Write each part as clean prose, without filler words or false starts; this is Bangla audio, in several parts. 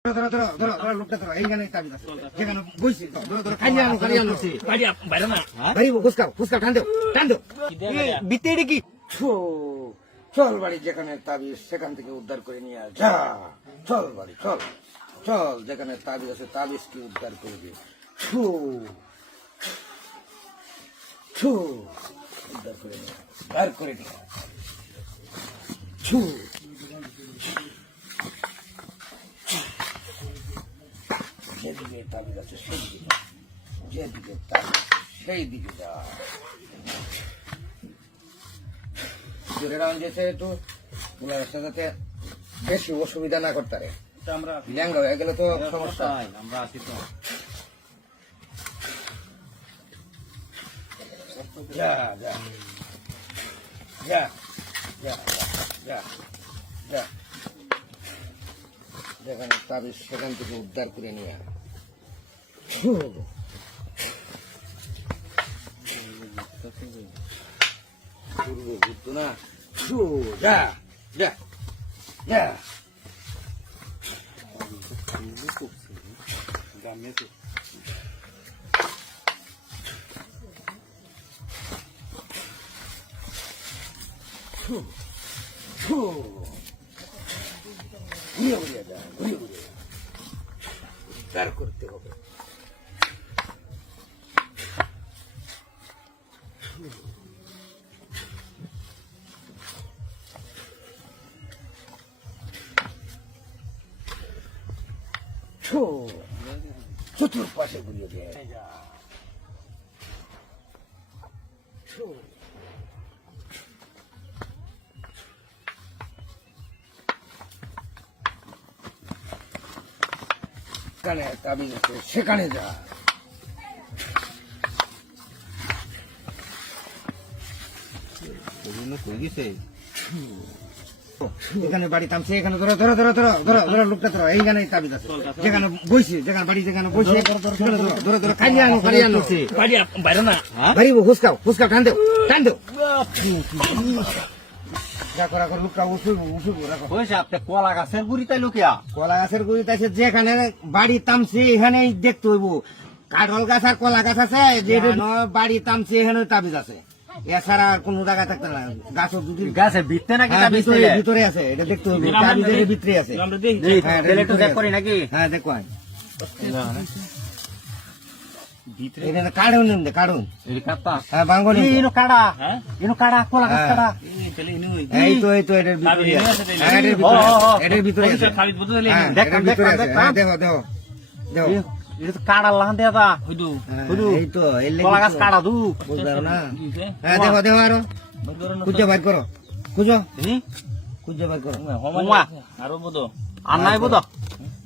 লোকটা ধরো এইখানে তাবিজ আছে যেখানে বইছি ধরো খালি আনো বাড়ি বাইরে না বাড়ি ফুসকাও টান দাও বিতেড়ে কি চল বাড়ি যেখানে তাবিজ সেখান থেকে উদ্ধার করে নিয়ে আয় যা চল বাড়ি চল চল যেখানে তাবিজ আছে তাবিজ কি উদ্ধার করবি উদ্ধার করে নিয়ে বার করে নিয়ে যেদিকে তাবিজ আছে সেই দিকে যেদিকে তাবিজ সেই দিকে যা জোরে রাউন্ড যেতে একটু যাতে বেশি অসুবিধা না করতে পারে আমরা ল্যাঙ্গা হয়ে গেলে তো সমস্যা আমরা আছি তো যা যা যা যা যা যা যেখানে তাবিজ সেখান থেকে উদ্ধার করে নিয়ে আয় ঘুরতো না যা যা যা ঘুরিয়ে ঘুরিয়ে যা ঘুরিয়ে ঘুরিয়ে উদ্ধার করতে হবে চতুর্পাশে ঘুরিয়ে দেয় সেখানে তাবিজ আছে সেখানে যা এখানে বাড়ি থামছে এখানে ধরো লোকটা ধরো এইখানে তাবিজ আছে যেখানে বইছে যেখানে বাড়ি যেখানে বইছে ধরো খালি আনো বাড়ি বাইরে না বাড়ি ফুসকাও টান দেও যা করা করে লোকটা উঠুক রাখো কলা গাছের গুড়ি তাই লোকিয়া কলা গাছের গুড়ি আছে যেখানে বাড়ি থামছে এখানেই দেখতে হইব কাঠল গাছ আর কলা গাছ আছে যে বাড়ি থামছে এখানে তাবিজ আছে এছাড়া কোন জায়গায় থাকতে না গাছ গাছের ভিতরে নাকি ভিতরে আছে এটা দেখতে হবে তাবিজের ভিতরে আছে নাকি হ্যাঁ দেখো কাড়ুন কাড়ুন হ্যাঁ বাঙ্গলি কাড়া কলা গাছ কাড়া এই তো এটার ভিতরে এটার ভিতরে দেখো কাড়া লাহান দেয়া দা এই তো কলা গাছ কাড়া দু বুঝতে না হ্যাঁ দেখো আরো খুঁজে বাইর করো খুঁজে বাইর করো আরো বোধ আর নাই বোধ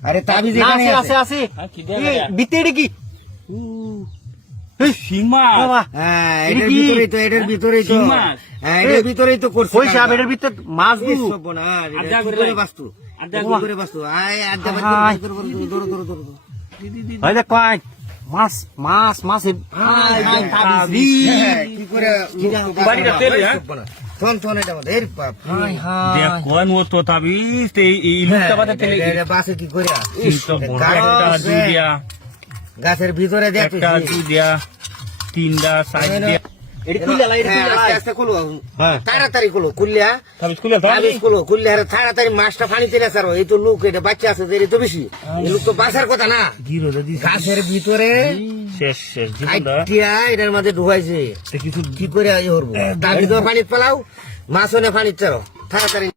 আরে তাবিজ এখানে আছে ভিতরে কি সীমা হ্যাঁ এটার ভিতরেই তো করছে এটার ভিতরে মাছ বাস্তু আয় মাছ মাছ মাছ কি করে কি করে গাছের ভিতরে তাড়াতাড়ি তাড়াতাড়ি মাছটা পানি তেলে স্যার এই তো লোক এটা বাচ্চা আছে তো বেশি লোক তো বাঁচার কথা না গাছের ভিতরে এটার মধ্যে ঢুকাইছে কিছু কি করে তার ভিতরে পানি পালাও মাছ পানি চারো তাড়াতাড়ি